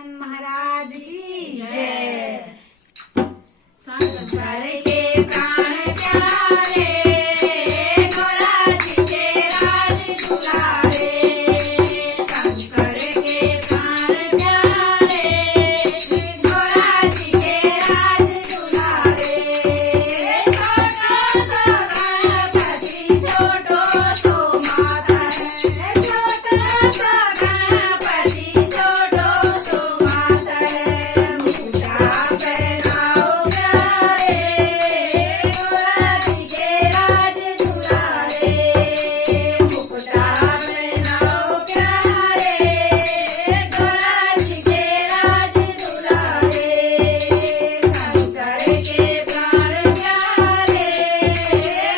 गजानन महाराज की जय। शंकर के प्राण प्यारे गोराजी के राज दुलारे। शंकर के प्राण प्यारे गोराजी के राज दुलारे। छोटो सो गणपति छोटो सो माता है। छोटो सो गणपति छोटो सो माता है। मुकुटा पहनाओ प्यारे गोराजी के राज दुलारे। मुकुटा पहनाओ प्यारे गोराजी के राज दुलारे। शंकर के प्राण प्यारे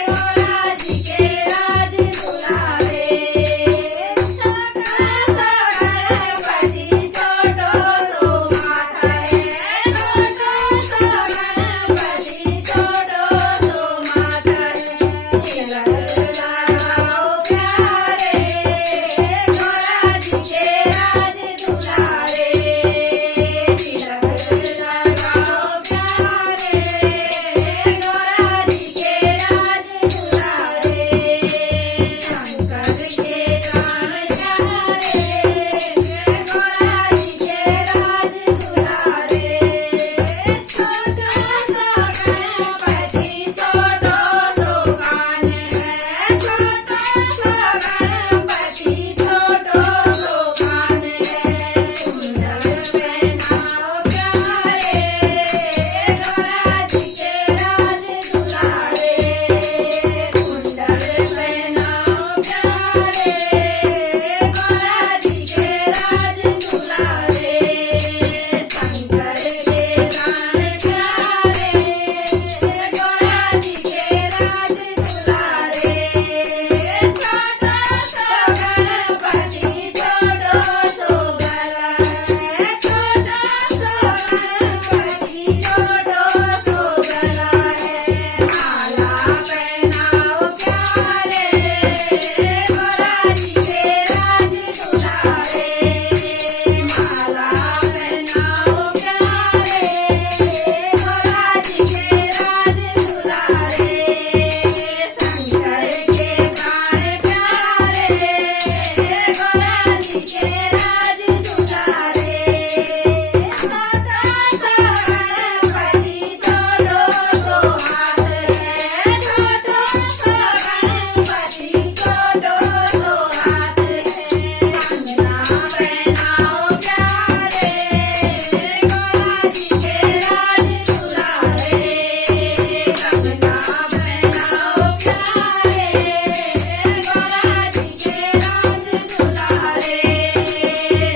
गोराजी के राज दुलारे। छोटो सो गणपति छोटो सो माता है। छोटो सो गणपति छोटो सो माता है। तिलक लगाओ प्यारे गोराजी के राज दुलारे। तिलक लगाओ प्यारे गोराजी के राज दुलारे। शंकर के प्राण प्यारे गोराजी के राज दुलारे। छोटो सो गणपति छोटो सो कान है। छोटो सो गणपति छोटो सो कान है। कुंडल पहनाओ प्यारे गोराजी के राज दुलारे। कुंडल पहनाओ प्यारे गोराजी के राज दुलारे। शंकर के प्राण प्यारे गोराजी के राज दुलारे। छोटो सो गणपति छोटो सो गला है। छोटो सो गणपति छोटो सो गला है। माला पहनाओ प्यारे गोराजी के राज दुलारे। माला पहनाओ प्यारे गोराजी के राज दुलारे। शंकर के प्राण प्यारे गोराजी के राज दुलारे। छोटो सो गणपति छोटो सो हाथ है। छोटो सो गणपति छोटो सो हाथ है। कंगना पहनाओ प्यारे गोराजी के राज दुलारे। कंगना पहनाओ प्यारे गोराजी के राज दुलारे।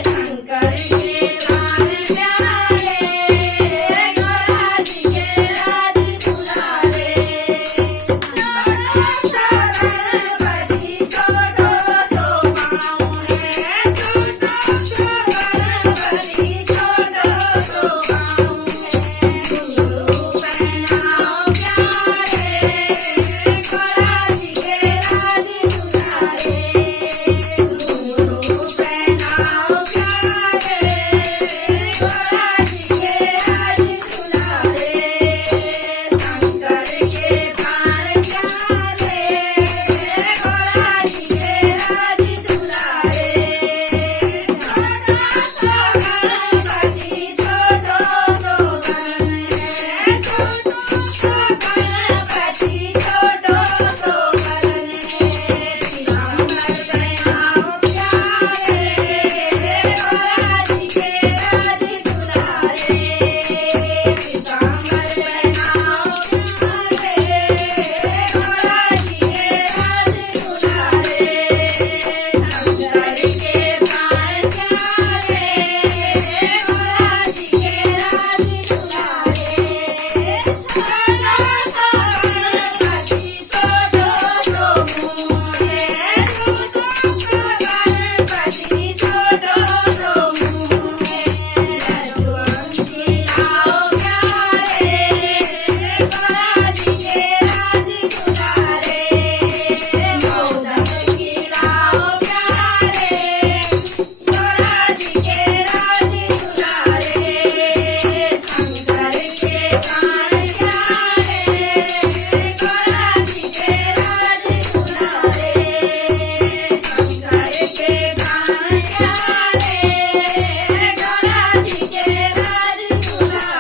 शंकर के प्राण प्यारे गोराजी के राज दुलारे। छोटो सो गणपति छोटो सो पाँव है। छोटो सो गणपति छोटो सो पाँव है। घुंघरू पहनाओ प्यारे गोराजी के राज दुलारे। घुंघरू पहनाओ प्यारे गोराजी के राज दुलारे। शंकर के प्राण प्यारे गोराजी के राज दुलारे। छोटो सो गणपति छोटो सो गण है। छोटो सो गणपति छोटो सो गण है। पीताम्बर पहनाओ प्यारे गोराजी के राज दुलारे। पीताम्बर पहनाओ प्यारे गोराजी के राज दुलारे। शंकर के प्राण प्यारे गोराजी के राज दुलारे। छोटो सो गणपति छोटो सो मुँह है। छोटो सो गणपति छोटो सो मुँह है। रघुवंशी लाओ प्यारे गोराजी के राज दुलारे। मोदक खिलाओ प्यारे गोराजी के राज दुलारे। સુના